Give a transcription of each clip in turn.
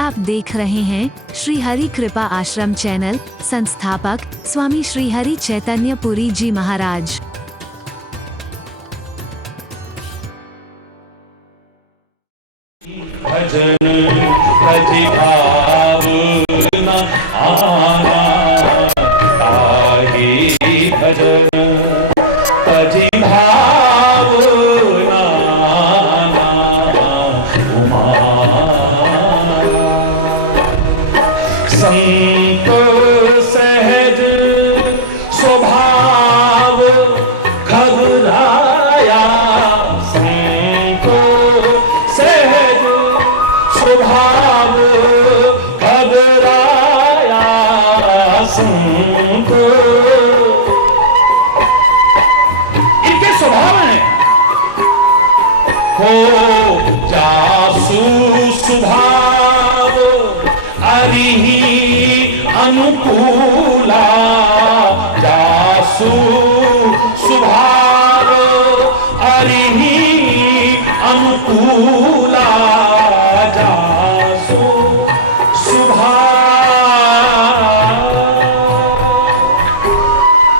आप देख रहे हैं श्री हरि कृपा आश्रम चैनल। संस्थापक स्वामी श्री हरि चैतन्य पुरी जी महाराज। भजन भज भावना आना ताहि भजन भज भावना संत सहज स्वभाव घबराया, संत सहज स्वभाव घबराया, संत इनके स्वभाव हैं हो जासु स्वभाव अरिहि अनुकूला, जासु स्वभाव अरिहि अनुकूला, जासु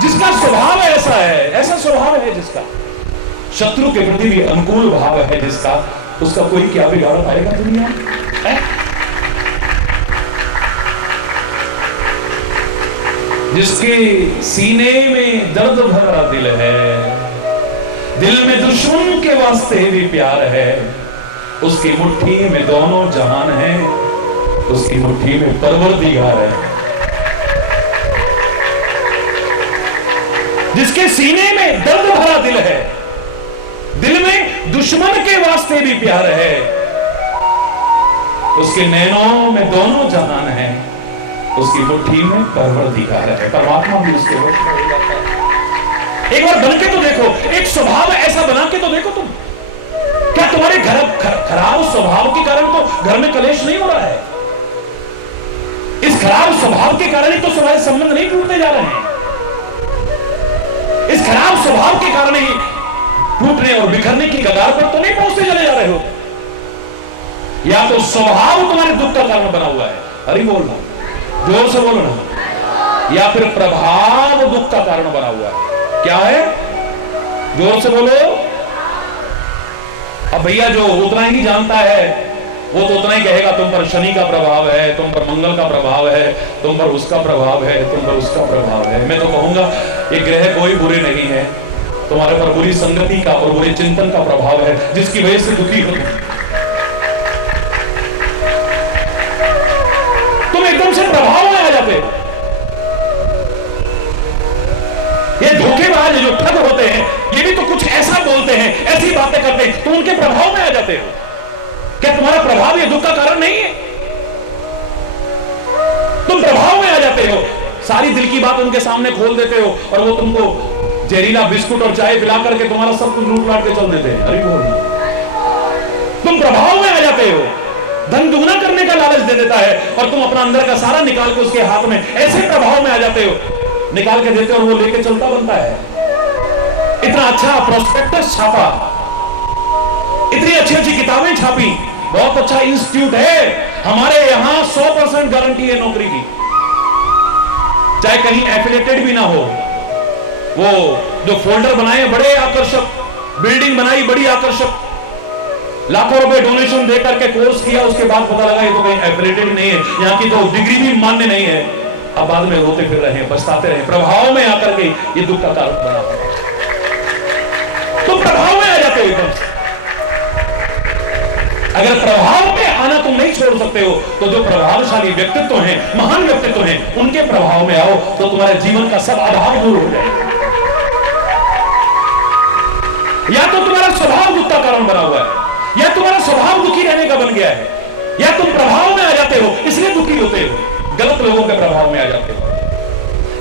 जिसका स्वभाव ऐसा है, ऐसा स्वभाव है जिसका शत्रु के प्रति भी अनुकूल भाव है, जिसका उसका कोई क्या बिगाड़ पाएगा दुनिया है? जिसके सीने में दर्द भरा दिल है, दिल में दुश्मन के वास्ते भी प्यार है, उसकी मुट्ठी में दोनों जहान है, उसकी मुट्ठी में परवरदिगार है। जिसके सीने में दर्द भरा दिल है, दिल में दुश्मन के वास्ते भी प्यार है, उसके नैनों में दोनों जहान है, उसकी मुट्ठी में परवरदिगार है। परमात्मा भी उसके वश में हो जाता है। एक बार बन के तो देखो, एक स्वभाव ऐसा बना के तो देखो तुम। क्या तुम्हारे घर खराब स्वभाव के कारण तो घर में कलेश नहीं हो रहा है? इस खराब स्वभाव के कारण ही तो तुम्हारे संबंध नहीं टूटते जा रहे हैं। इस खराब स्वभाव के कारण ही टूटने और बिखरने की कगार पर तो नहीं पहुंचते चले जा रहे हो। या तो स्वभाव तुम्हारे दुख का कारण बना हुआ है, हरि बोल रहा, जोर से बोलो ना, या फिर प्रभाव दुख का कारण बना हुआ है। क्या है? जोर से बोलो। अब भैया जो उतना ही जानता है वो तो उतना ही कहेगा तुम पर शनि का प्रभाव है, तुम पर मंगल का प्रभाव है, तुम पर उसका प्रभाव है, तुम पर उसका प्रभाव है। मैं तो कहूंगा ये ग्रह कोई बुरे नहीं है, तुम्हारे पर बुरी संगति का और बुरे चिंतन का प्रभाव है, जिसकी वजह से दुखी हो तुम एकदम से प्रभाव में आ जाते हो। ये धोखेबाज जो ठग होते हैं, ये भी तो कुछ ऐसा बोलते हैं, ऐसी बातें करते हैं, तुम उनके प्रभाव में आ जाते हो। क्या तुम्हारा प्रभाव ये दुख का कारण नहीं है? तुम प्रभाव में आ जाते हो, सारी दिल की बात उनके सामने खोल देते हो और वो तुमको जहरीला बिस्कुट और चाय पिला करके तुम्हारा सब कुछ लूट लाट के चल देते हैं। अरे बोल, तुम प्रभाव में आ जाते हो, धन दुगना करने का लालच दे देता है और तुम अपना अंदर का सारा निकाल के उसके हाथ में ऐसे प्रभाव में आ जाते हो, निकाल के देते हो और वो लेके चलता बनता है। इतना अच्छा प्रोस्पेक्टस छापा, इतनी अच्छी अच्छी किताबें छापी, बहुत अच्छा इंस्टीट्यूट है हमारे यहां, 100% गारंटी है नौकरी की, चाहे कहीं एफिलिएटेड भी ना हो। वो जो फोल्डर बनाए बड़े आकर्षक, बिल्डिंग बनाई बड़ी आकर्षक, लाखों रुपए डोनेशन दे करके कोर्स किया, उसके बाद पता लगा ये तो कहीं एफिलिएटेड नहीं है, यहाँ की तो डिग्री भी मान्य नहीं है। अब बाद में रोते फिर रहे हैं, पछताते रहे, प्रभाव में आकर के ये दुख का कारण बना। तुम प्रभाव में आ जाते हो एकदम से। अगर प्रभाव में आना तुम नहीं छोड़ सकते हो तो जो प्रभावशाली व्यक्तित्व हैं, महान व्यक्तित्व हैं, उनके प्रभाव में आओ तो तुम्हारे जीवन का सब अभाव दूर हो जाएगा। या तो तुम्हारा स्वभाव दुख का कारण बना हुआ है, या तुम्हारा स्वभाव दुखी रहने का बन गया है, या तुम प्रभाव में आ जाते हो इसलिए दुखी होते हो, गलत लोगों के प्रभाव में आ जाते हो,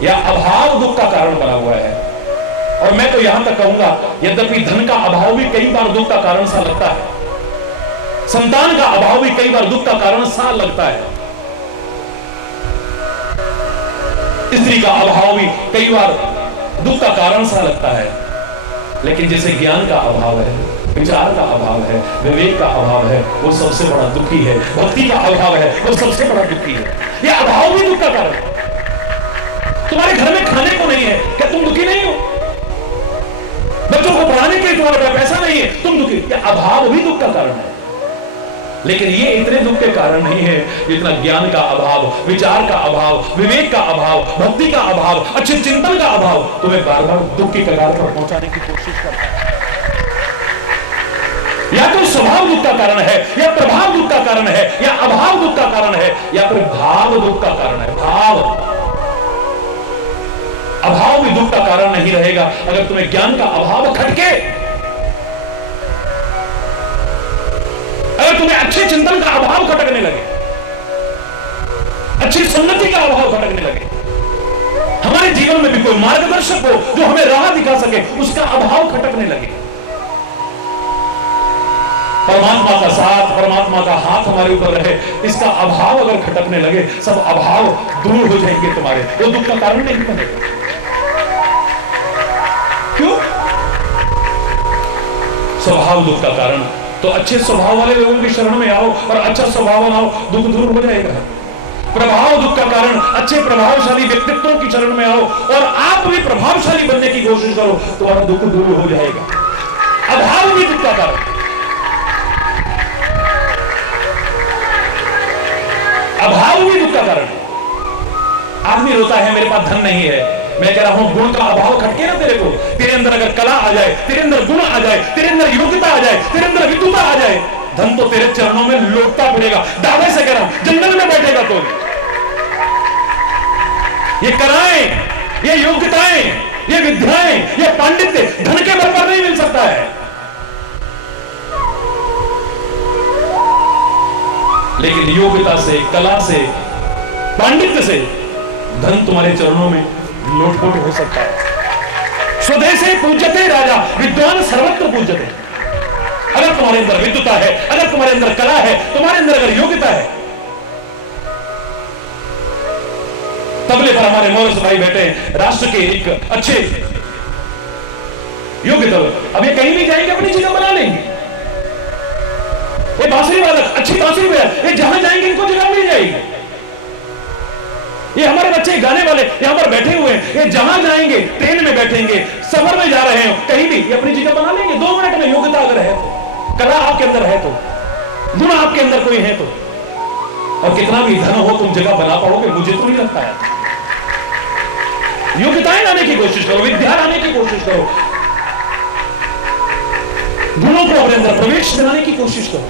या अभाव दुख का कारण बना हुआ है। और मैं तो यहां तक कहूंगा, यद्यपि धन का अभाव भी कई बार दुख का कारण सा लगता है, संतान का अभाव भी कई बार दुख का कारण सा लगता है, स्त्री का अभाव भी कई बार दुख का कारण सा लगता है, लेकिन जैसे ज्ञान का अभाव है, विचार का अभाव है, विवेक का अभाव है, वो सबसे बड़ा दुखी है। भक्ति का अभाव है, वो सबसे बड़ा दुखी है। ये अभाव भी दुख का कारण है। तुम्हारे घर में खाने को नहीं है, क्या तुम दुखी नहीं हो? बच्चों को पढ़ाने के लिए तुम्हारे पास पैसा नहीं है, तुम दुखी। ये अभाव भी दुख का कारण है। लेकिन ये इतने दुख के कारण नहीं है जितना ज्ञान का अभाव, विचार का अभाव, विवेक का अभाव, भक्ति का अभाव, अच्छे चिंतन का अभाव तुम्हें बार बार दुख की कगार पर पहुंचाने की कोशिश करता है। या तो स्वभाव दुख का कारण है, या प्रभाव दुख का कारण है, या अभाव दुख का कारण है, या फिर भाव दुख का कारण है। भाव, अभाव भी दुख का कारण नहीं रहेगा अगर तुम्हें ज्ञान का अभाव खटके, अगर तुम्हें अच्छे चिंतन का अभाव खटकने लगे, अच्छी संगति का अभाव खटकने लगे, हमारे जीवन में भी कोई मार्गदर्शक हो जो हमें राह दिखा सके, उसका अभाव खटकने लगे, परमात्मा का साथ, परमात्मा का हाथ हमारे ऊपर रहे, इसका अभाव अगर खटकने लगे, सब अभाव दूर हो जाएंगे तुम्हारे, वो दुख का कारण नहीं बनेगा। क्यों? स्वभाव दुख का कारण। तो अच्छे स्वभाव वाले लोगों की शरण में आओ और अच्छा स्वभाव बनाओ, दुख दूर हो जाएगा। प्रभाव दुख का कारण, अच्छे प्रभावशाली व्यक्तित्वों की शरण में आओ और आप भी प्रभावशाली बनने की कोशिश करो, तुम्हारा दुख दूर हो जाएगा। अभाव भी दुख का कारण, अभाव भी दुख का कारण है। आदमी रोता है मेरे पास धन नहीं है, मैं कह रहा हूं गुण का अभाव खटके ना तेरे को। तेरे अंदर अगर कला आ जाए, तेरे अंदर गुण आ जाए, तेरे अंदर योग्यता आ जाए, तेरे अंदर विद्वता आ जाए, धन तो तेरे चरणों में लौटता फिरेगा। दावे से कह रहा हूं, जंगल में बैठेगा तो। ये कलाएं, ये योग्यताएं, ये विद्याएं, ये पांडित्य धन के बल पर नहीं मिल सकता है। लेकिन योग्यता से, कला से, पांडित्य से धन तुम्हारे चरणों में लोटपोट हो सकता है। स्वदेशे पूज्यते राजा, विद्वान सर्वत्र पूज्यते। अगर तुम्हारे अंदर विद्वता है, अगर तुम्हारे अंदर कला है, तुम्हारे अंदर अगर योग्यता है, तबले पर हमारे मौलवी भाई बैठे हैं, राष्ट्र के एक अच्छे योग्य तबले। अब ये कहीं भी जाएंगे अपनी जगह बना लेंगे। ये बांसुरी वादक अच्छी बांसुरी बजा, ये जहां जाएंगे इनको जगह मिल जाएगी। ये हमारे बच्चे गाने वाले यहां पर बैठे हुए हैं, ये जहां जाएंगे, ट्रेन में बैठेंगे, सफर में जा रहे हो, कहीं भी ये अपनी जगह बना लेंगे 2 मिनट में। योग्यता अगर है तो, कला आपके अंदर है तो, गुण आपके अंदर कोई है तो, और कितना भी धन हो तुम जगह बना पाओगे, मुझे तो नहीं लगता है। योग्यताएं लाने की कोशिश करो, विद्या लाने की कोशिश करो, गुणों को अपने अंदर प्रवेश दिलाने की कोशिश करो।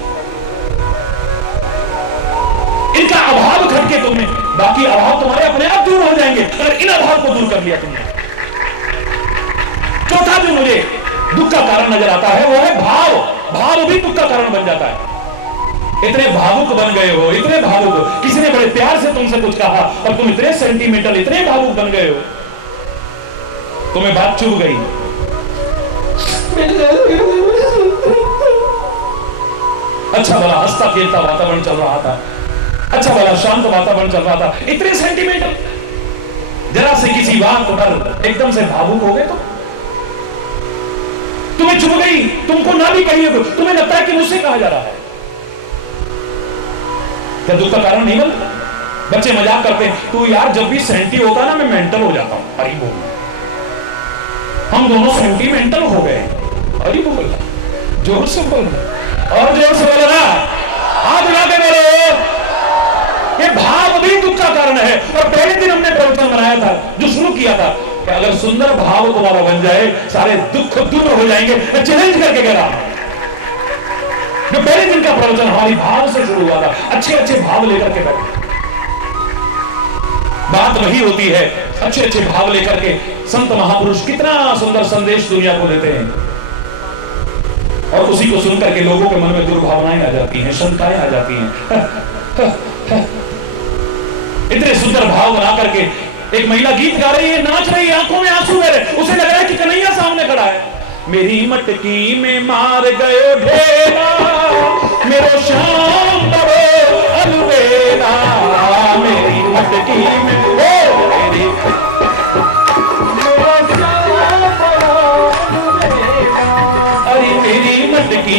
इनका अभाव खटके तुमने, बाकी अभाव तुम्हारे अपने आप दूर हो जाएंगे अगर इन अभाव को दूर कर लिया तुमने। चौथा जो मुझे दुख का कारण नजर आता है वो है भाव। भाव भी दुख का कारण बन जाता है। इतने भावुक बन गए हो, इतने भावुक, किसी ने बड़े प्यार से तुमसे कुछ कहा और तुम इतने सेंटीमेंटल, इतने भावुक बन गए हो, तुम्हें बात चुभ गई। अच्छा भला हंसता खेलता वातावरण चल रहा था, अच्छा भला शांत वातावरण चल रहा था, इतने सेंटीमेंटल, जरा से किसी बात पर एकदम से भावुक हो गए तो तुम्हें चुभ गई, तुमको ना भी कही हो, तुम्हें लगता है कि मुझसे कहा जा रहा है। क्या दुख का कारण नहीं बनता? बच्चे मजाक करते हैं, तू यार जब भी सेंटी होता ना मैं मेंटल हो जाता हूं। अरे बोल, हम दोनों सेंटीमेंटल हो गए। अरे बोल, जोर से बोल, और जोर से बोलो ना, हाथ उठा के बोलो। ये भाव भी दुख का कारण है। और पहले दिन हमने प्रवचन बनाया था, जो शुरू किया था कि अगर सुंदर भाव तुम्हारा बन जाए सारे दुख दूर हो जाएंगे। मैं चैलेंज करके कह रहा हूं, जो पहले दिन का प्रवचन हमारी भाव से शुरू हुआ था, अच्छे अच्छे भाव लेकर के बैठे। बात वही होती है, अच्छे अच्छे भाव लेकर के संत महापुरुष कितना सुंदर संदेश दुनिया को देते हैं, और उसी को सुनकर के लोगों के मन में दुर्भावनाएं आ जाती हैं, शंकाएं आ जाती हैं। इतने सुंदर भाव बना करके एक महिला गीत गा रही है, नाच रही है, आंखों में आंसू बह रहे, उसे लग रहा है कि कन्हैया सामने खड़ा है। मेरी मटकी में मार गयो ढेला, मेरो श्याम बड़ो अलबेला, मेरी मटकी में मेरी अरे मेरी मटकी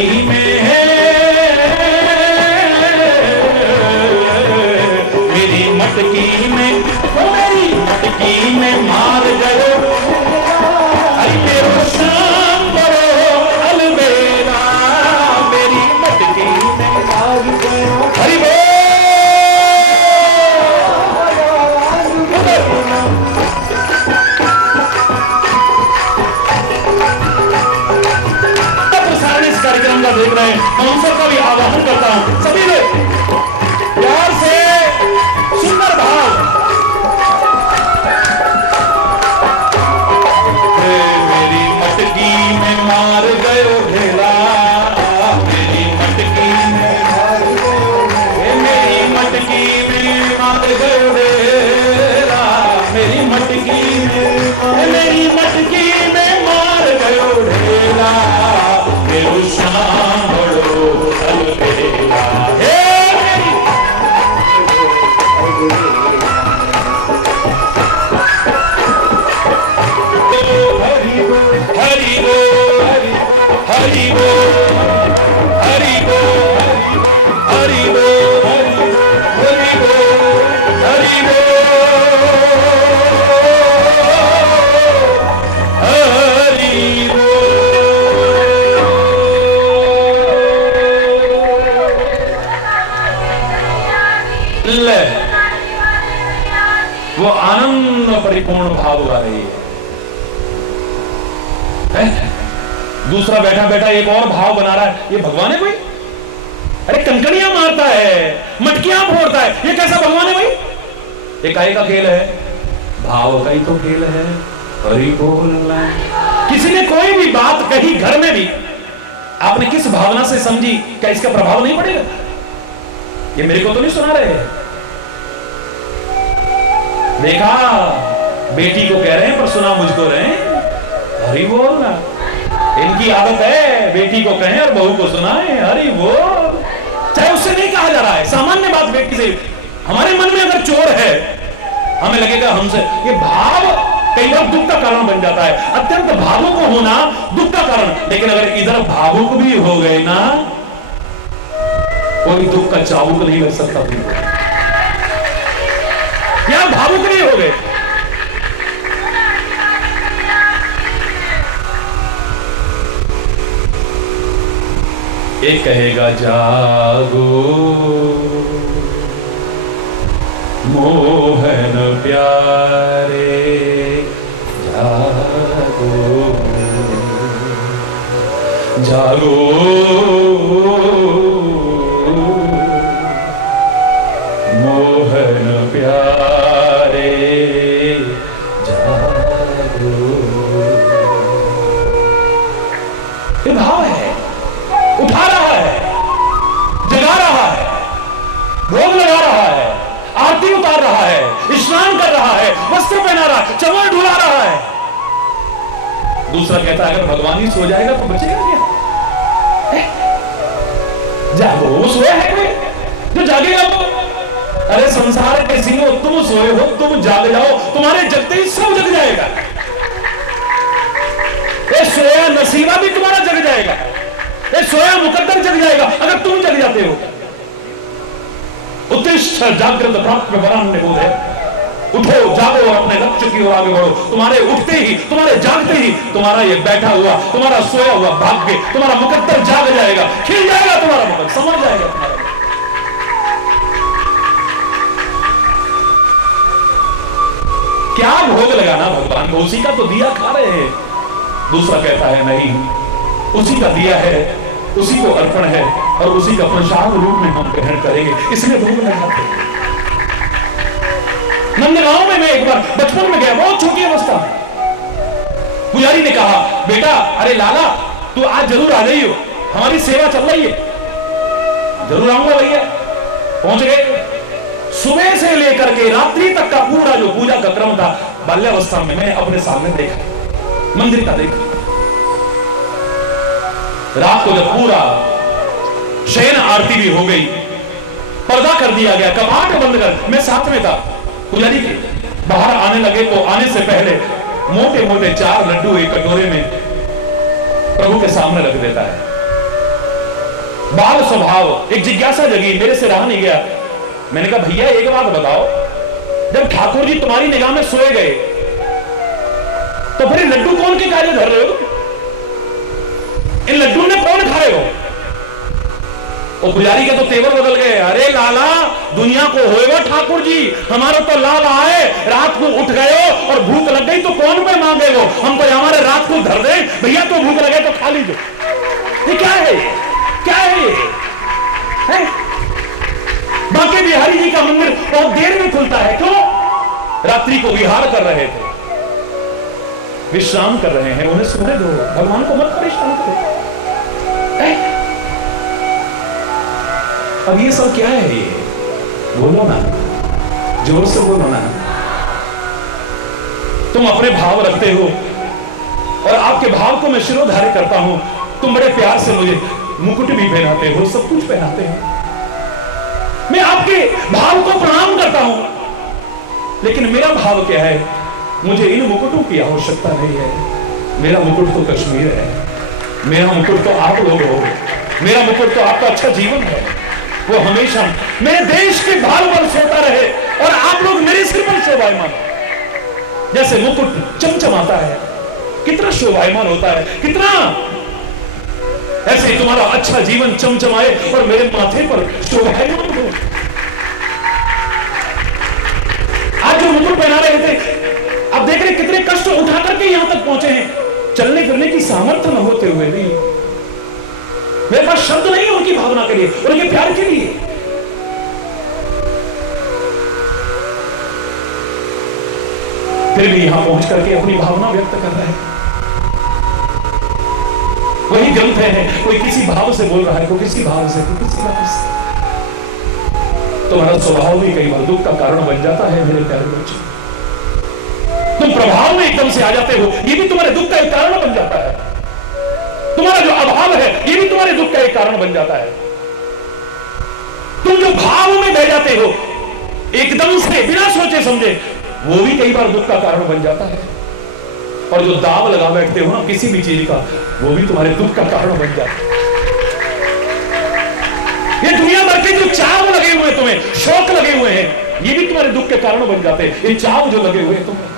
ले वो आनंद परिपूर्ण भाव गा रही है। दूसरा बैठा बैठा एक और भाव बना रहा है, ये भगवान है कोई? अरे कंकड़ियां मारता है, मटकियां फोड़ता है, ये कैसा भगवान है भाई? ये काहे का खेल है? भाव का ही तो खेल है। हरि बोल। किसी ने कोई भी बात कही घर में भी, आपने किस भावना से समझी, क्या इसका प्रभाव नहीं पड़ेगा? ये मेरे को तो नहीं सुना रहे। देखा, बेटी को कह रहे हैं पर सुना मुझको रहे हैं। हरि बोल ना। इनकी आदत है बेटी को कहें और बहू को सुनाएं। हरि बोल। चाहे उससे नहीं कहा जा रहा है, सामान्य बात बेटी से। हमारे मन में अगर चोर है, हमें लगेगा हमसे। ये भाव कई बार दुख का कारण बन जाता है। अत्यंत भावुक होना दुख का कारण, लेकिन अगर इधर भावुक भी हो गए ना, कोई दुख का चाबुक नहीं लग सकता तुमको। क्या भावुक नहीं हो गए? एक कहेगा जागो मोहन प्यारे, जागो जागो मोहन प्यारे, जागो। ये भाव है, उठा रहा है, जगा रहा है, भोग लगा रहा है, आरती उतार रहा है, स्नान कर रहा है, वस्त्र पहना रहा है, चमर ढुला रहा है। दूसरा कहता है अगर भगवान ही सो जाएगा तो बचेगा क्या? जागो, वो सोया है कोई जो जागेगा वो? अरे संसार के सिंहो, तुम सोए हो, तुम जाग जाओ, तुम्हारे जगते ही सब जग जाएगा। ये सोया नसीबा भी तुम्हारा जग जाएगा, ये सोया मुकद्दर जग जाएगा अगर तुम जग जाते हो। उत्तिष्ठ जागृत प्राप्त वरान्य बोध है। उठो, जागो और अपने लक्ष्य की ओर आगे बढ़ो। तुम्हारे उठते ही, तुम्हारे जागते ही तुम्हारा ये बैठा हुआ, तुम्हारा सोया हुआ भाग्य, तुम्हारा मुकद्दर जाग जाएगा, खिल जाएगा तुम्हारा मुकद्दर, समझ जाएगा तुम्हारा। क्या भोग लगाना भगवान को? उसी का तो दिया खा रहे हैं। दूसरा कहता है नहीं, उसी का दिया है, उसी को अर्पण है और उसी का प्रसाद रूप में हम ग्रहण करेंगे, इसलिए भोग लगाते हैं। नंदगांव में मैं एक बार बचपन में गया, बहुत छोटी अवस्था में। पुजारी ने कहा बेटा, अरे लाला तू आज जरूर आ जाइयो, हमारी सेवा चल रही है। जरूर आऊंगा भैया। पहुंच गए। सुबह से लेकर के रात्रि तक का पूरा जो पूजा का क्रम था, बाल्यावस्था में मैं अपने सामने देखा, मंदिर का देखा। रात को जब पूरा शयन आरती भी हो गई, पर्दा कर दिया गया, कपाट बंद कर, मैं साथ में था। पुजारी के बाहर आने लगे तो आने से पहले मोटे मोटे 4 लड्डू एक कटोरे में प्रभु के सामने रख देता है। बाल स्वभाव, एक जिज्ञासा जगी, मेरे से रहा नहीं गया। मैंने कहा भैया एक बात बताओ, जब ठाकुर जी तुम्हारी निगाह में सोए गए तो फिर लड्डू कौन के कार्य धर रहे हो? इन लड्डू ने कौन खाए हो? और पुजारी के तो तेवर बदल गए। अरे लाला, दुनिया को होएगा ठाकुर जी, हमारा तो लाल आए, रात को उठ गए और भूख लग गई तो कौन पे मांगे हो? हम तो हमारे रात को धर दे भैया, तो भूख लगे तो खा लीजिए। ये क्या है? क्या है? बांके बिहारी जी का मंदिर बहुत देर में खुलता है, क्यों? रात्रि को विहार कर रहे थे, विश्राम कर रहे हैं, उन्हें सोने दो, भगवान को मत परेशान करो। अब ये सब क्या है? ये बोलो ना, जोर से बोलो ना। तुम अपने भाव रखते हो और आपके भाव को मैं शिरोधार्य करता हूं। तुम बड़े प्यार से मुझे मुकुट भी पहनाते हो, सब कुछ पहनाते हो, मैं आपके भाव को प्रणाम करता हूं। लेकिन मेरा भाव क्या है? मुझे इन मुकुटों की आवश्यकता नहीं है। मेरा मुकुट तो कश्मीर है, मेरा मुकुट तो आप लोग हो, मेरा मुकुट तो आपका अच्छा जीवन है। वो हमेशा मेरे देश के भाव पर सोता रहे और आप लोग मेरे सिर पर शोभायमान। जैसे मुकुट चमचमाता है, कितना शोभायमान होता है, कितना, ऐसे तुम्हारा अच्छा जीवन चमचमाए और मेरे माथे पर शोभायमान हो। कितने कष्ट उठा करके यहां तक पहुंचे हैं, चलने फिरने की सामर्थ्य न होते हुए भी मेरे पास शब्द नहीं है उनकी भावना के लिए, उनके प्यार के लिए। फिर भी यहां पहुंच करके अपनी भावना व्यक्त कर रहे हैं। वही ग्रंथ है, कोई किसी भाव से बोल रहा है, कोई किसी भाव से, कोई किसी भाव से। तुम्हारा स्वभाव भी कई बार दुख का कारण बन जाता है मेरे प्यारे बच्चे। तुम प्रभाव में एकदम से आ जाते हो, ये भी तुम्हारे दुख का एक कारण बन जाता है। तुम्हारा जो अभाव है ये भी तुम्हारे दुख का एक कारण बन जाता है। तुम जो भाव में बह जाते हो एकदम से बिना सोचे समझे, वो भी कई बार दुख का कारण बन जाता है। और जो दाव लगा बैठते हो ना किसी भी चीज का, वो भी तुम्हारे दुख का कारण बन जाता है। ये दुनिया भर के जो चाव लगे हुए तुम्हें, शौक लगे हुए हैं, ये भी तुम्हारे दुख के कारण बन जाते हैं। ये चाव जो लगे हुए तुम्हें,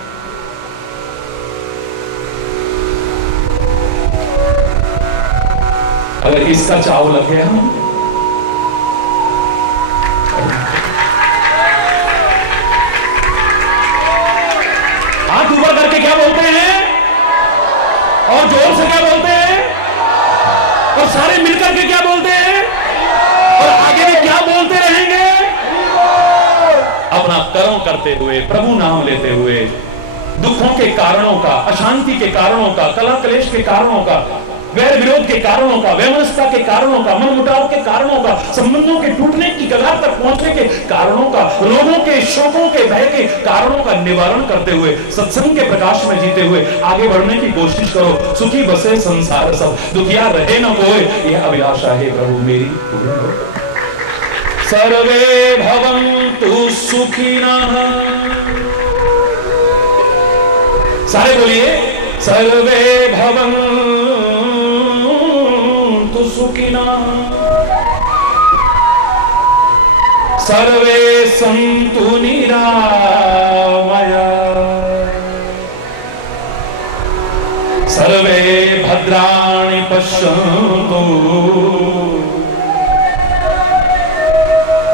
अगर इसका चाव लग गया, हाथ ऊपर करके क्या बोलते हैं और जोर से क्या बोलते हैं और सारे मिलकर के क्या बोलते हैं और आगे भी क्या बोलते रहेंगे? अपना कर्म करते हुए, प्रभु नाम लेते हुए, दुखों के कारणों का, अशांति के कारणों का, कलह क्लेश के कारणों का, वैर विरोध के कारणों का, वैमनस्यता के कारणों का, मनमुटाव के कारणों का, संबंधों के टूटने की कगार तक पहुंचने के कारणों का, रोगों के, शोकों के, भय के कारणों का निवारण करते हुए, सत्संग के प्रकाश में जीते हुए आगे बढ़ने की कोशिश करो। सुखी बसे संसार सब, दुखिया रहे न कोई, यह अभिलाषा है प्रभु मेरी। सर्वे भवन्तु सुखिनः, सारे बोलिए, सर्वे भवन्तु सुखिनः, सर्वे सन्तु निरामयाः, सर्वे भद्राणि पश्यन्तु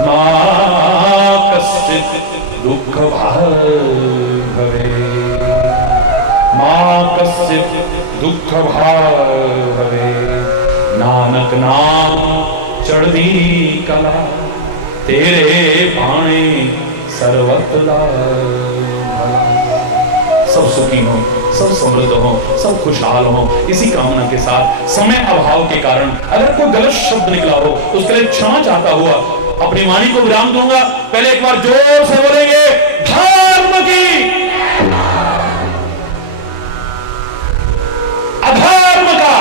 मा कश्चित् दुःखभाग् भवेत्, मा कश्चित् दुःखभाग् भवेत्। नानक नाम चढ़ती कला, तेरे पाणे सर्वत्र भला। सब सुखी हो, सब समृद्ध हो, सब खुशहाल हो, इसी कामना के साथ समय अभाव के कारण अगर कोई गलत शब्द निकला हो उसके लिए क्षमा चाहता हुआ अपनी वाणी को विराम दूंगा। पहले एक बार जोर से बोलेंगे, धर्म की, अधर्म का,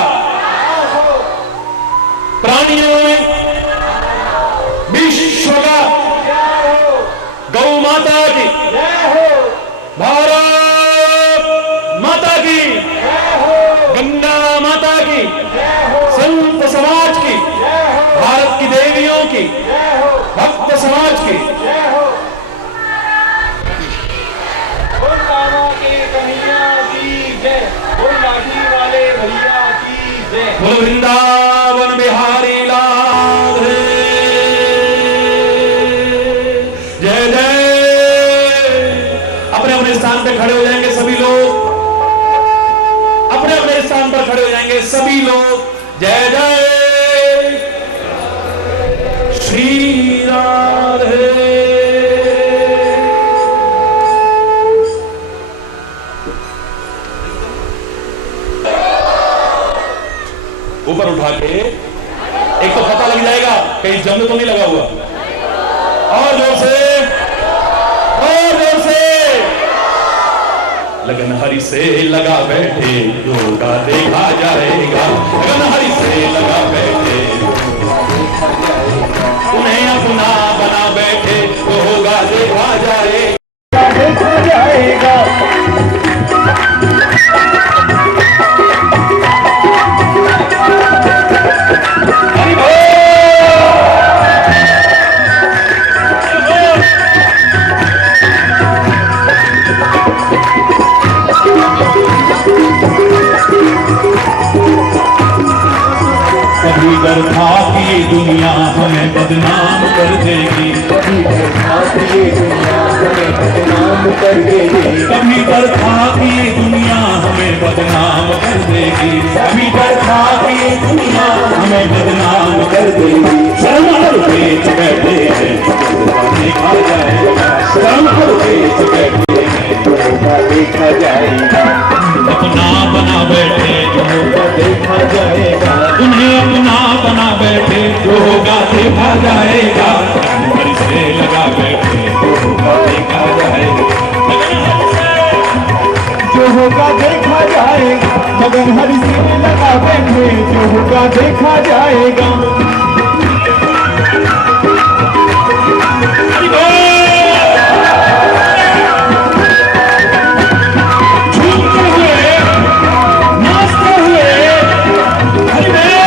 प्राणियों में, विश्व का, गौ माता की, भारत माता की, गंगा माता की, संत समाज की, भारत की देवियों की, भक्त समाज की, बोलो वृंदावन बिहारी लाल जय जय। अपने अपने स्थान पे खड़े हो जाएंगे सभी लोग, अपने अपने स्थान पर खड़े हो जाएंगे सभी लोग। जय जय श्री राधे। ऊपर उठा के एक तो पता लग जाएगा कहीं जंग तो नहीं लगा हुआ। और जोर से, और जोर से। लगन हरि से लगा बैठे योगा देखा जाएगा, लगन हरि से लगा बैठे उन्हें अपना बना बैठे तो होगा देखा जाएगा, देखा जाएगा। कभी डर था कि ये दुनिया हमें बदनाम कर देगी, कभी डर था कि ये दुनिया हमें बदनाम कर देगी, कभी डर था कि ये दुनिया हमें बदनाम कर देगी, कभी डर था कि ये दुनिया हमें बदनाम कर देगी। शर्म हर बेच बैठे हैं देखा जाएगा, शर्म हर बेच बैठे हैं जो होगा देखा जाएगा, अपना बना बैठे जो होगा देखा जाएगा, उन्हें अपना बना बैठे जो होगा देखा जाएगा, घर से लगा बैठे जो होगा देखा जाएगा, जो होगा देखा जाएगा, मगन हरि से लगा बैठे जो होगा देखा जाएगा। झूमते हुए नाचते हुए हरि बोल।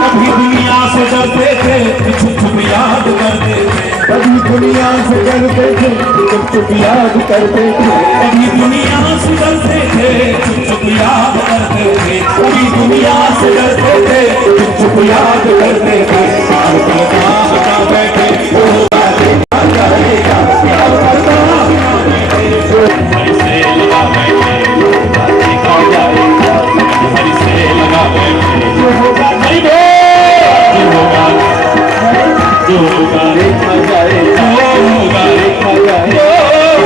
कभी दुनिया से डरते थे छुप छुप याद करते थे, कभी दुनिया से डरते थे चुप चुप याद करते थे, कभी दुनिया से डरते थे छुप छुप याद करते थे, कभी दुनिया से डरते थे चुप चुप याद करते थे। अब करता बता बैठे जो होगा देखा जाएगा, अब करता हरि से लगा बैठे जो होगा देखा जाएगा, हरि से लगा बैठे जो होगा हरि बोल। जो होगा जो होगा देखा जाएगा, जो होगा देखा जाएगा, जो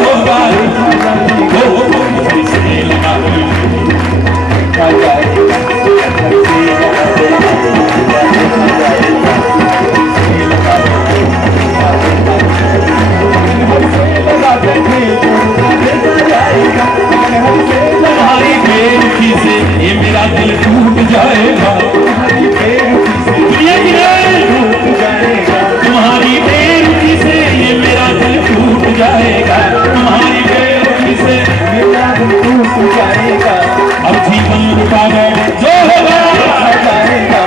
होगा देखा जाएगा, जो होगा हरि से लगा बैठे देखा जाएगा, हरि से लगा बैठे देखा जाएगा, हरि से लगा बैठे जो होगा देखा जाएगा, हरि से लगा तुम्हारी बेरुखी से ये मेरा दिल टूट जाएगा, हरि बेरुखी से दुनिया की नहीं टूट जाएगा, तुम्हारी बेरुखी से ये मेरा दिल टूट जाएगा, तुम्हारी बेरुखी से मेरा दिल टूट जाएगा, अब जीवन लुटा गए जो होगा देखा जाएगा।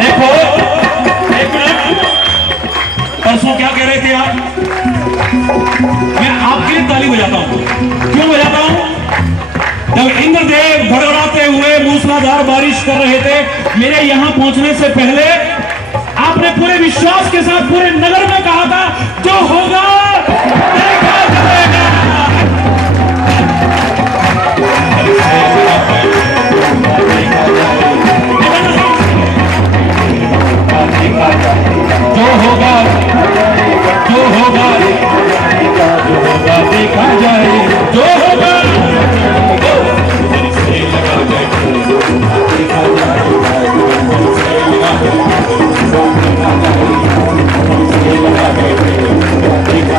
देखो एक मिनट, परसों क्या कह रहे थे आप? मैं आपके लिए ताली बजाता हूं, क्यों बजाता हूं? जब इंद्रदेव भड़बड़ाते हुए मूसलाधार बारिश कर रहे थे मेरे यहां पहुंचने से पहले, आपने पूरे विश्वास के साथ पूरे नगर में कहा था जो होगा देखा जाएगा। जो होगा जो होगा जो होगा देखा जाए, जो होगा हरि से लगा बैठे जो होगा देखा जाएगा, हरि से लगा बैठे जो होगा देखा जाएगा, हरि से लगा बैठे जो होगा देखा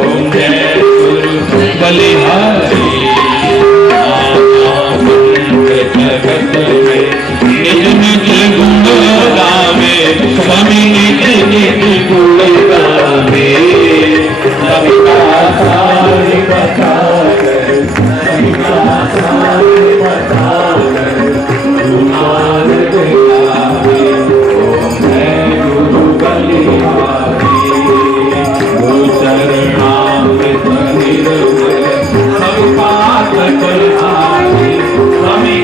ओम जय गुरु बलिहारी जगत में निज निज गुण गावे स्वामी निज निज गुण गावे कविता सारी बता कर कविता सारी बता कर गुमान गावे ओम जय गुरु बलिहारी गुरु चरणामृत निर्मल सब पाप करहारी स्वामी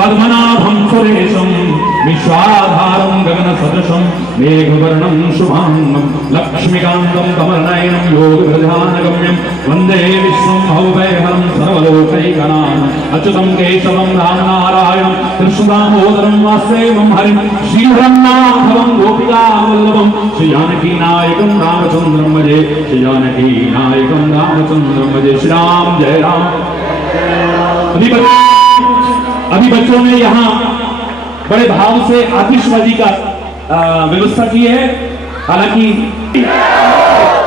पद्मनाभं सुरेशं विश्वाधारं गगनसदृशं मेघवर्णं शुभांगं लक्ष्मीकान्तं कमलनयनं योगप्रधानगम्यं वन्दे विश्वं भवभयहरं सर्वलोकैकनाथं अच्युतं केशवं रामनारायणं कृष्णदामोदरं वासुदेवं हरिं श्रीरङ्गनाथं गोपिकावल्लभं श्रीजानकीनायकं रामचन्द्रं भजे श्रीजानकीनायकं रामचन्द्रं भजे श्री राम जय राम। अभी बच्चों ने यहाँ बड़े भाव से आतिशबाजी का व्यवस्था की है। हालांकि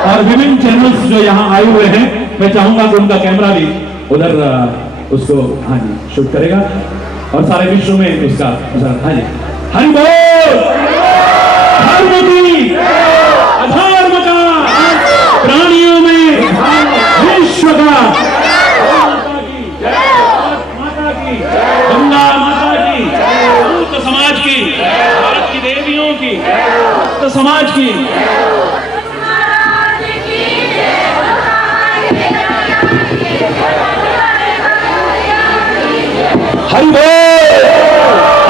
और विभिन्न चैनल्स जो यहाँ आए हुए हैं, मैं चाहूंगा कि उनका कैमरा भी उधर उसको हाँ जी शूट करेगा और सारे विश्व में उसका हाँ जी हरि बोल धर्म की अधर्म का प्राणियों में विश्व का गंगा माता की तो समाज की भारत की देवियों की तो समाज की हरि बोल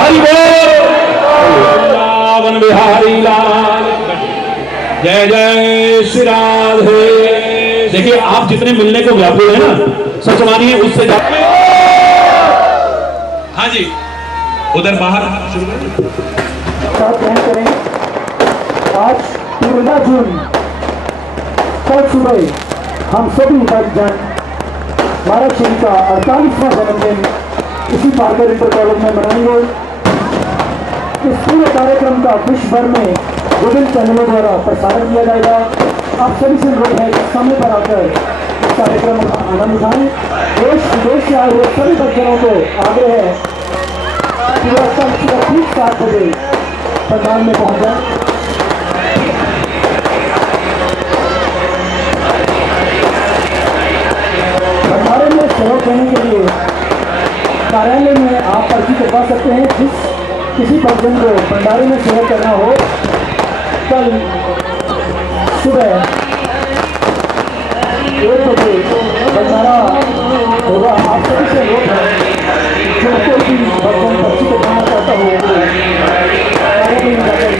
हरि बोल वृंदावन बिहारी लाल जय जय श्री राधे। देखिए आप जितने मिलने को व्याकुल है ना, सच मानिए उससे ज्यादा हाँ जी उधर बाहर करें। आज 13 जून कल सुबह हम सभी भक्तजन महाराज श्री का 48वां जन्मदिन इसी पार्कर इंटर कॉलेज में मनाएंगे। इस पूरे कार्यक्रम का विश्व भर में विभिन्न चैनलों द्वारा प्रसारण किया जाएगा। आप सभी से अनुरोध है कि समय पर आकर इस कार्यक्रम का आनंद उठाएं। देश विदेश से आए हुए सभी भक्तजनों को आग्रह है कि वह सुबह ठीक 7 बजे पंडाल में पहुंच जाए। भंडारे में सहयोग देने के लिए कार्यालय में आप पर्ची कटवा सकते हैं। जिस किसी भक्तजन को भंडारे में सहयोग करना हो, कल सुबह 1 बजे भंडारा होगा। आप सभी से अनुरोध है जो कोई भी भक्तजन पर्ची कटवाना चाहता हो कार्यालय में जाकर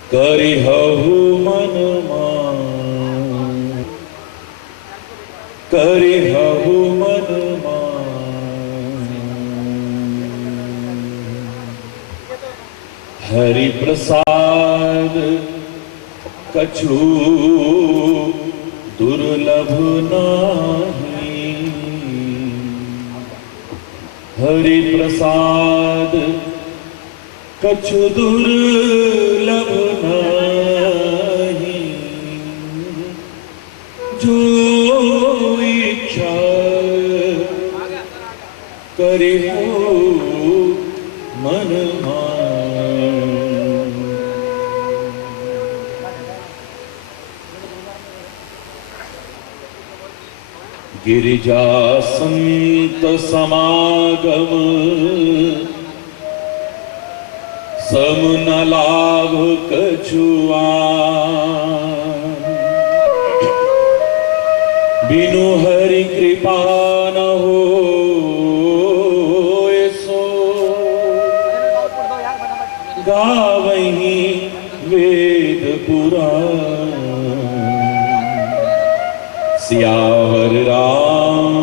करिहु मन मान, करिहु मन मान, हरि प्रसाद कछु दुर्लभ नाही, हरि प्रसाद कछु दुर्लभ नाही, जो इच्छा करिहु मन मान। गिरिजा संत समागम सम न लाभ कछुआ, बिनु हरि कृपा न हो सो, गावहि वेद पुराण। सियावर राम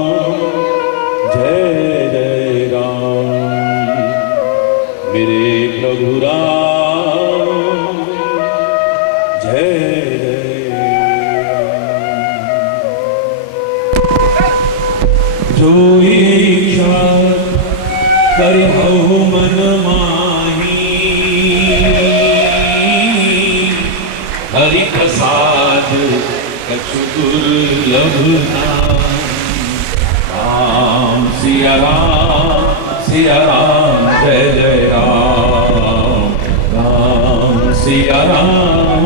जय जय राम, मेरे प्रभु राम जय जय राम। जो इच्छा करिहु मन माही, हरि प्रसाद कछु दुर्लभ नाही। राम सिया राम जय जय राम, राम सिया राम।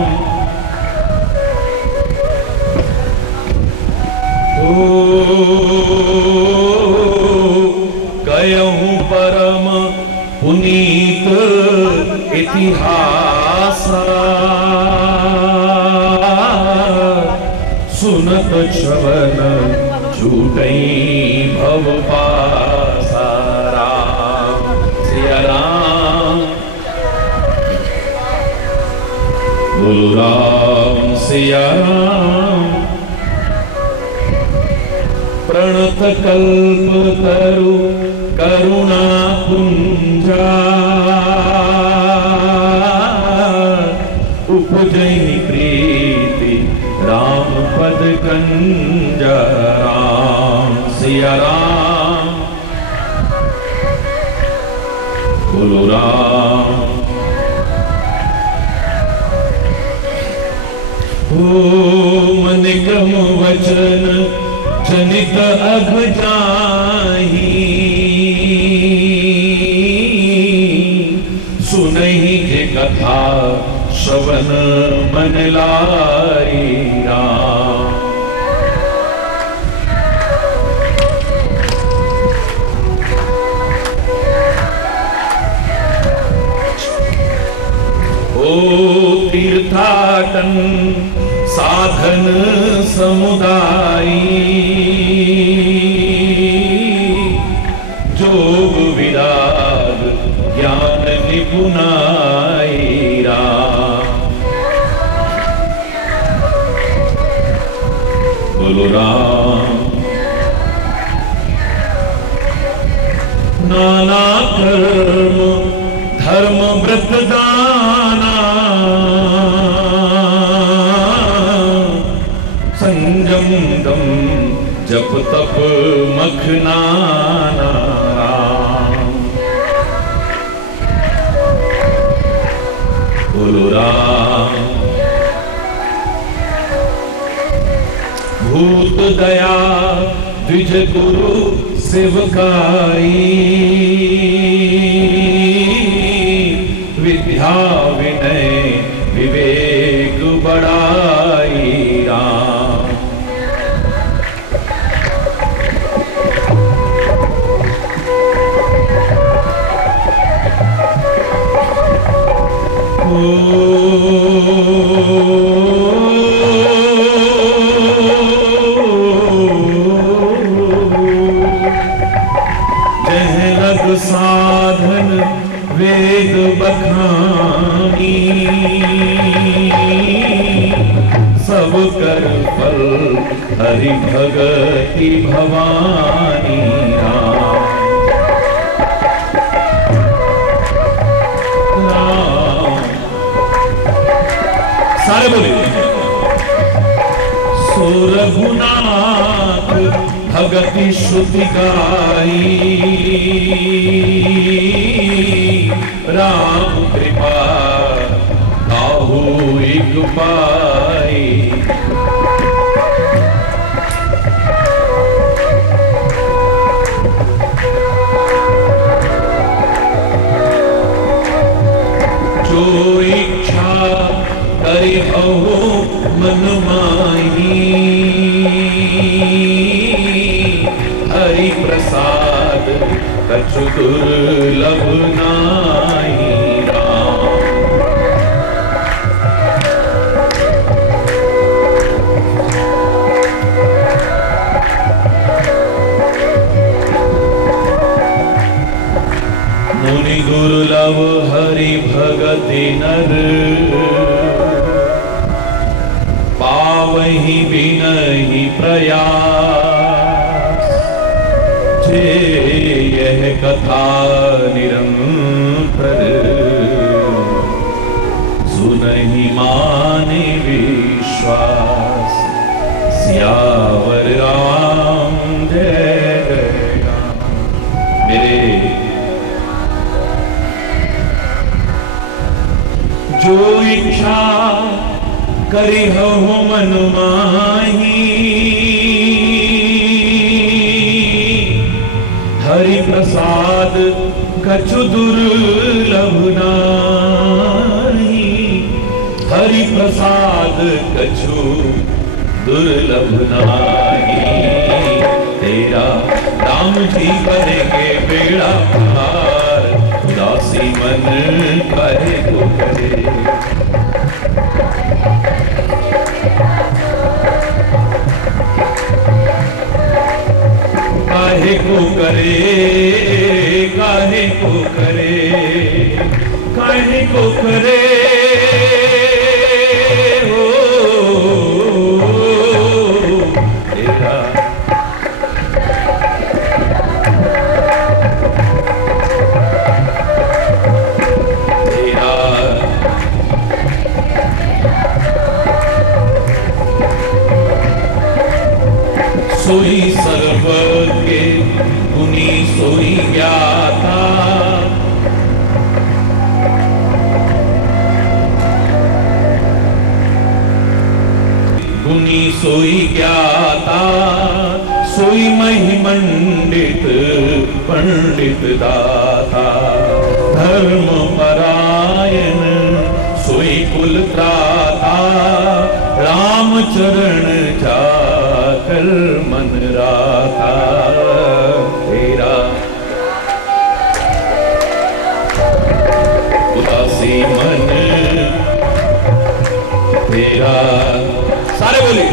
ओ कयहु परम पुनीत इतिहास, सुनत श्रवण छूटई भव पासा। राम सिया राम, बोलो राम सिया राम। प्रणत कल्प तरु करुणा पुंजा, उपजई प्रीति राम पद कंजा। राम सिया राम, बोलो राम। ओम निगम वचन जनित अघ जाहि, सुनहि जे कथा श्रवण मन लाई। राम सनातन साधन समुदायी जोग विराग ज्ञान निपुणाई राम। बोलो राम। नाना कर्म धर्म व्रत दाना संजम दम जप तप मखनाना राम। बोलो राम। भूत दया द्विज गुरु सेवकाई विद्या विनय विवेक बड़ाई राम। जहलग साधन वेद बखानी सब कर फल हरि भगति भवानी राम। सारे बोले सो रघुनाथ भगति श्रुति गाई राम कृपा काहू एक पाई। जो इच्छा करि हो मन माही हरि प्रसाद कछु दुर्लभ नाहि राम। मुनि दुर्लभ हरि भगति नर पावहि बिनहि प्रयास। जे यह कथा निरंतर सुनहि माने विश्वास। सियावर राम जय राम। मेरे जो इच्छा करि हो मन माही हरि प्रसाद कछु दुर्लभ नाहि। हरि प्रसाद कछु दुर्लभ नाहि। तेरा राम जी बनेंगे बेड़ा पार उदासी मन करे तो करे। काहे को करे काहे को करे काहे को करे हो तेरा। सोई सर्वज्ञ गुनी सोई ज्ञाता। गुनी सोई ज्ञाता सोई महिमंडित पंडित दाता। धर्म परायण सोई कुल त्राता। राम चरण जाकर मन राता। तेरा उदासी मन तेरा। सारे बोलिए।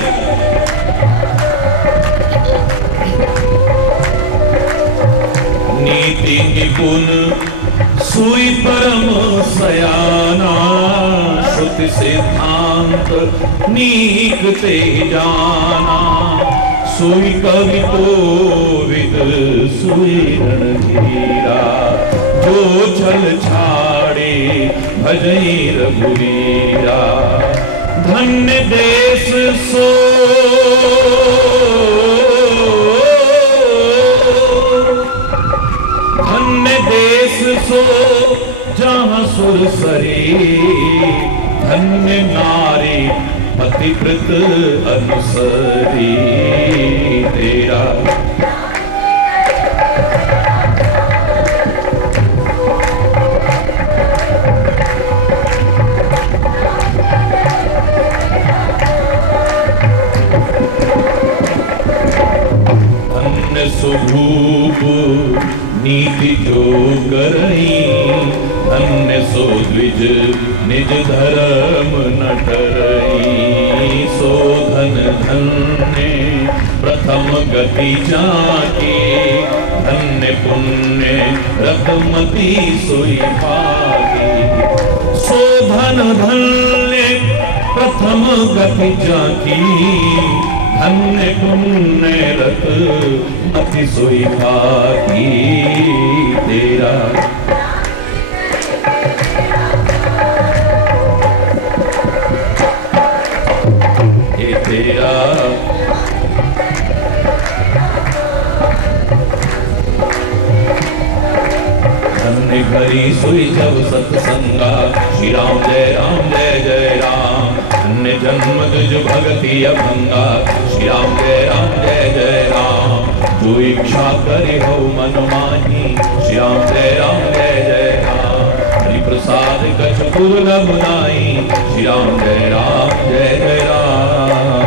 नीति निपुण सुई परम सयाना, श्रुति सिद्धांत नीक ते जाना, सुई कवि कोविद सुई रणधीरा, जो छल छाड़े भजई रघुवीरा। धन्य देश सो धन्य देश सो जहाँ सुर सरी, धन्य नारी पतिव्रत अनुसरी। तेरा धन्य सुभूप नीति जो करई, धन्य सो द्विज निज धर्म न टरई। सो धन धन्य प्रथम गति जाके, धन्य पुण्य रतमती सोई भागे। सो धन धन्य प्रथम गति जाकी, धन्य पुण्य रत मति सोई भागी। तेरा ये तेरा धन्य घरी सोई जब सत्संगा, श्री राम जय जय राम। धन्य जन्म जो भगति अभंगा, श्री राम जय राम। जो इच्छा करे हो मन माही, श्री राम जय राम। हरि प्रसाद कछ दुर्लभ नाई, श्री राम जय राम।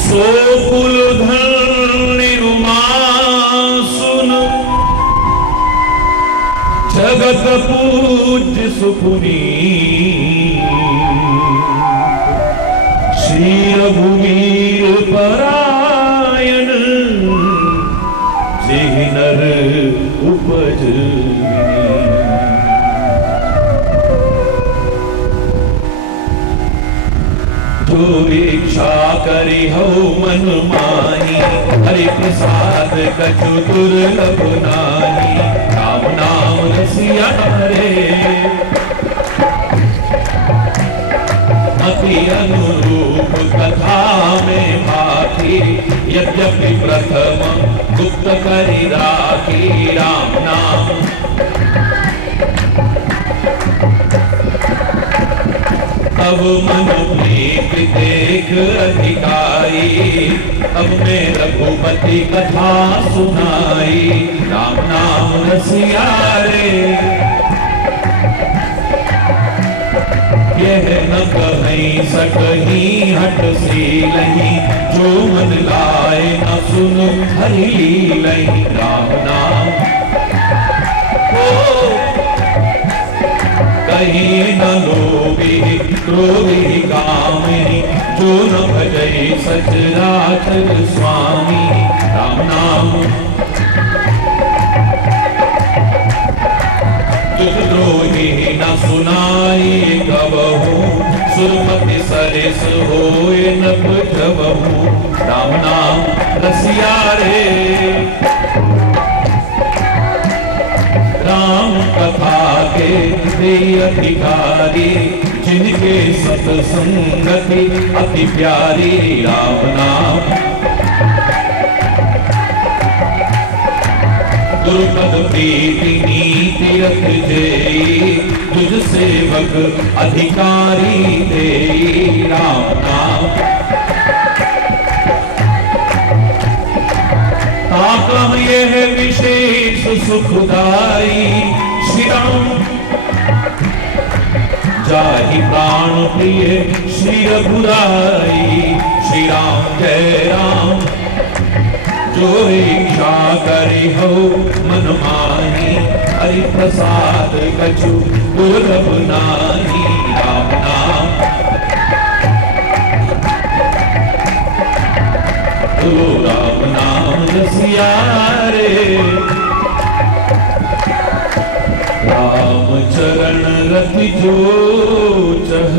सो कुल धन्य सुन, जगत पूज्य सुपुनी। श्री रघुवीर परायण, जेहि नर उपज। जो इच्छा करी हो मन माही, हरि प्रसाद कछु दुर्लभ नाही। राम नाम रसिया रे, अति अनुरूप कथा में भाती। यद्यपि प्रथम गुप्त करी राखी, राम नाम अब मन प्रीत देख अधिकारी। अब मैं रघुपति कथा सुनाई, राम नाम रसिया रे। यह न कहीं सकहीं हट सीलहीं, जो मन लाए न सुन हरि लीलहीं। राम नाम कहीं न लोभी क्रोधी कामिनी, जो न भजई सचराचर स्वामी। राम नाम द्रोही न सुनाई कबहू, सुरपति सरिस होए न जबहू। राम नाम रसिया रे, राम कथा के दे अधिकारी। जिनके सत्संगति अति प्यारी। राम नाम दुर्पद प्रीति नीति रख जेई, तुझ सेवक अधिकारी देई। राम नाम ताकम यह विशेष सुखदाई। श्री राम जाहि प्राण प्रिय श्री रघुराई। श्री राम जय राम, जो इच्छा करी हो मन माही। हरि प्रसाद कछु दुर्लभ नाही। राम नाम राम नाम रसिया रे, राम चरण रति जो चह,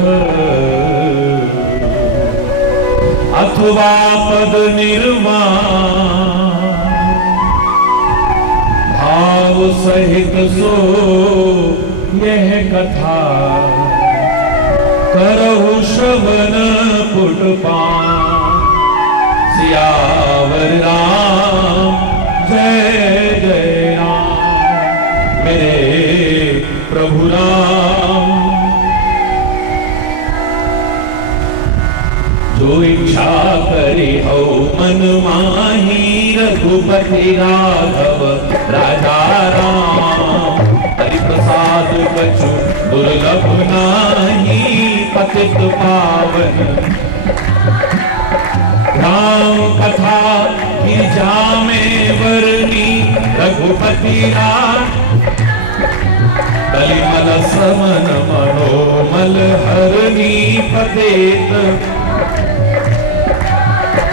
अथवा पद निर्वाण भाव सहित सो यह कथा, करहु श्रवण पुटपान। सियावर राम जय जय राम, मेरे प्रभु राम। जो इच्छा करे हो मन माही, रघुपति राघव राजा राम। हरि प्रसाद कछु दुर्लभ नाही, पतित पावन राम कथा की जामे वरनी। रघुपति राम कलिमल समन मनोमल हरनी, पतेत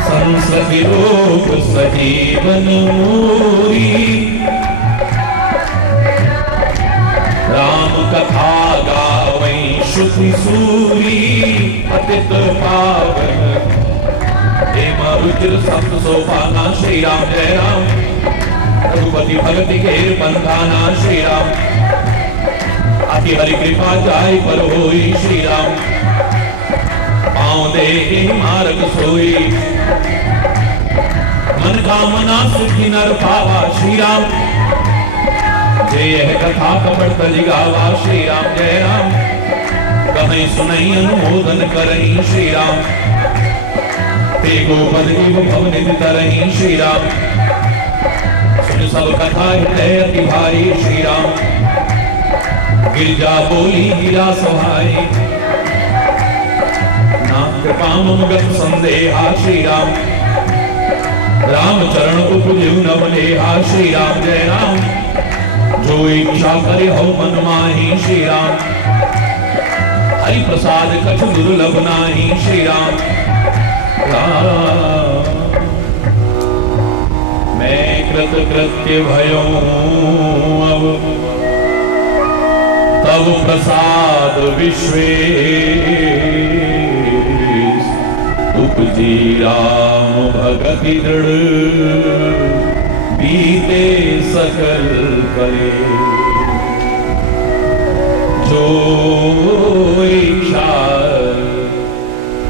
संसदि रोग सजीवन मूरी। राम कथा गावै श्रुति सूरी, पतित पावन रुचिर सप्त सोपाना। श्री राम जय राम, रघुपति भगति के बंधाना। श्री राम अति हरि कृपा जाय पर होई। श्री राम पाँव दे मार्ग सोई, मन कामना सुखी नर पावा। श्री राम जय यह कथा कपट तलिगावा। श्री राम जय राम, कहीं सुनई अनुमोदन करई। श्री राम गोपद भवन तरही। श्री राम सुन सब कथा हृदय अति भारी। श्री राम गिरजा बोली गिरा सहाय, नाम कृपा मम गत संदेहा। श्री राम राम चरण उपजु न बनेहा। श्री राम जय राम, जो इच्छा करे हो मन माही। श्री राम हरि प्रसाद कछु दुर्लभ नाही। श्री राम मैं कृत कृत्य भयो अब, तब प्रसाद विश्वेश। उपजी राम भगति दृढ़, बीते सकल करे। जो इच्छा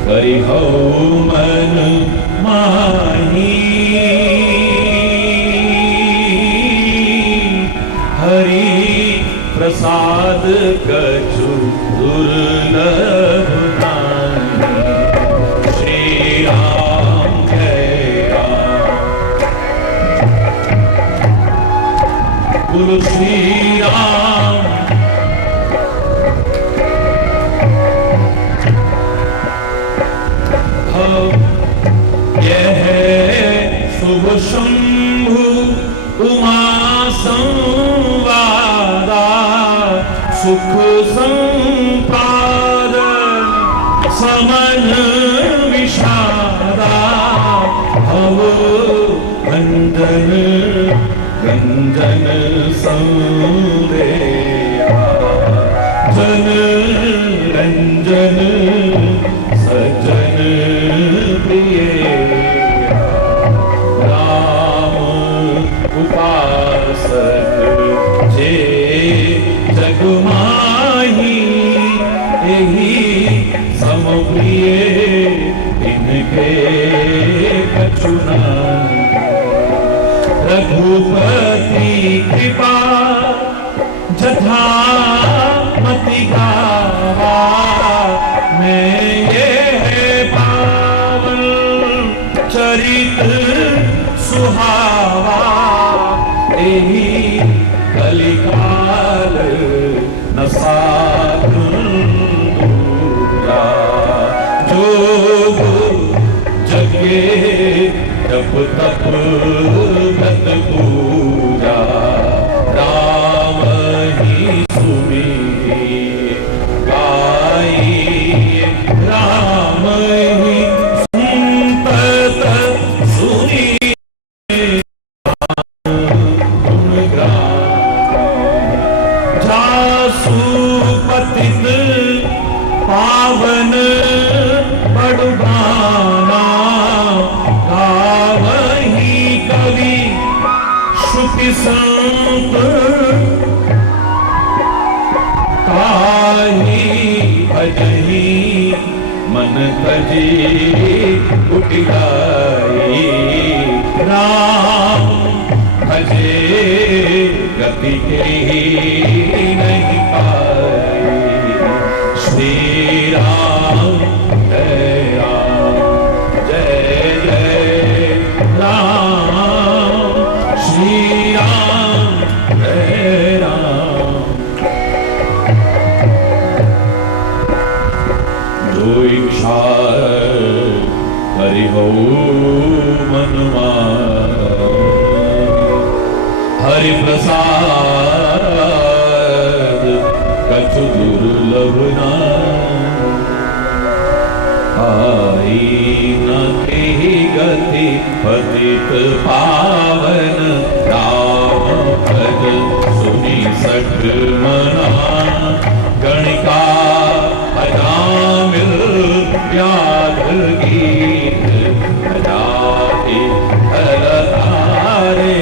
करी हो मन माही, हरि प्रसाद कछु दुर्लभ नाही। श्री राम जय राम, गुरु श्री राम। यह शुभ शंभु उमा संवादा, सुख संपाद समन विषादा। भव भंजन गंजन संदेहा, जन रंजन सज्जन प्रिय। राम उपासक जे जग माही, यही सम प्रिय इनके कछु नाही। रघुपति कृपा जथा मति गावा, मैं ये पावन चरित सुहावा। यही कलिकाल न साधु दूजा, जो जगे जप तप व्रत पूजा। राम भजी कुटिलाई राम भजे गति के नहीं पाई श्री राम जय जय राम श्री राम जय राम जो इच्छा करि हो मनुमा हरि प्रसाद कछु दुर्लभ ना आई न केहि गति पतित पावन राम भज सुनि सठ मना गणिका अजामिल व्याध गीत अजाति हरतारे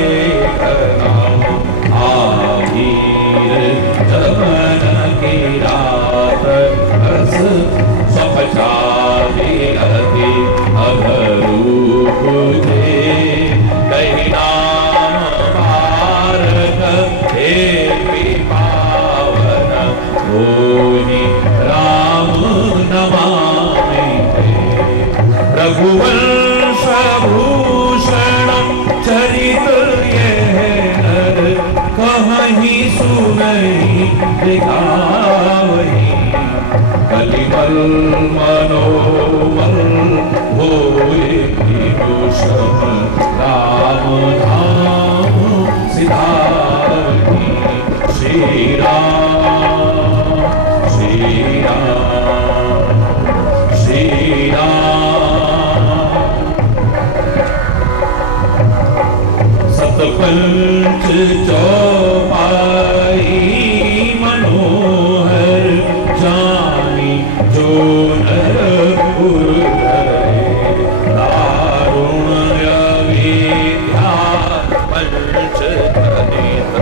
रघुवंश भूषणम चरित यह नर कहीं सुनहि दिखावहि कलिमल मनोमल होए विभूषण राम धाम सिधावहि श्री राम श्री राम श्री राम सतपंच चौपाई मनोहर जानी जो नर दारुण अविद्या पंच तनित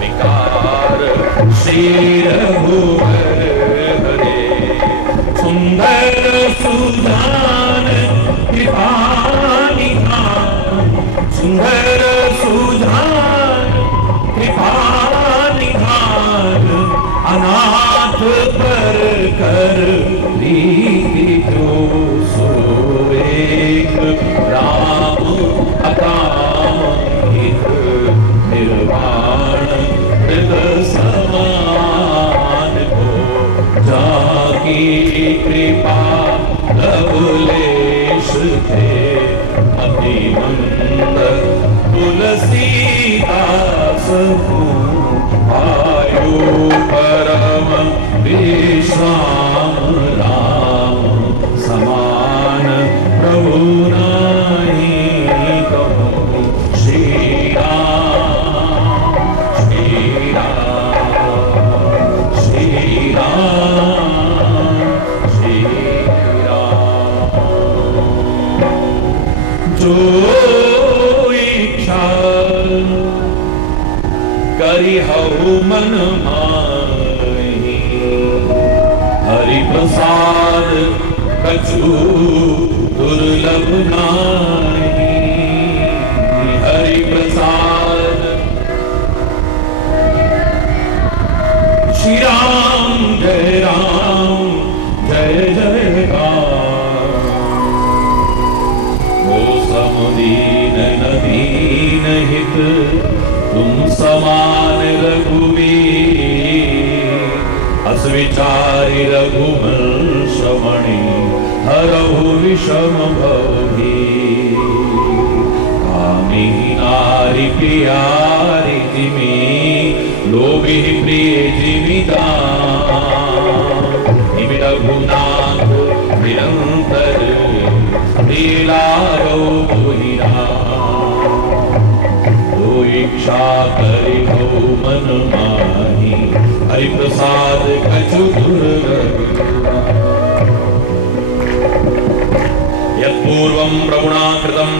विकार श्री रघुवर हरे सुंदर सुजान कृपा निधान सुंदर सुजान कृपा निधान अनाथ पर कर रीति जो सोएक राम अकाम हित निर्वाण हृद समान को जाकी कृपा लवलेश थे अतिमंद तुलसीदास आयु परम विश्राम राम समान प्रभु नाही कहूँ श्री राम श्री राम श्री राम श्री राम जो इच्छा करि हऊ मन माही हरि प्रसाद कछु दुर्लभ नाही हरि प्रसाद श्री राम जय जय राम हो समुदीन नदीन हित तुम समान रघुवीर अस विचारि रघुवंशमणि हरहु विषम भवभीर कामी नारी प्यारी जिमि लोभी प्रिय जिमिदान इमि रघुनाथ निरंतर लीलारो मोहिरा इच्छा करि हो मन माही हरि प्रसाद कछु दुर्लभ यत्पूर्वं प्रगुणा कृतं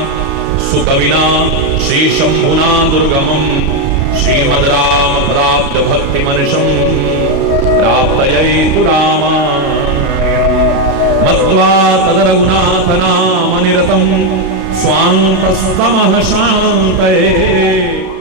सुकविना श्री शंभुना दुर्गमं श्रीमद् राम प्राप्त भक्ति मनिषं प्राप्तये तु रामायणं मत्वा तदरघुनाथ नाम निरतम स्वान्तस्तमः शान्तये।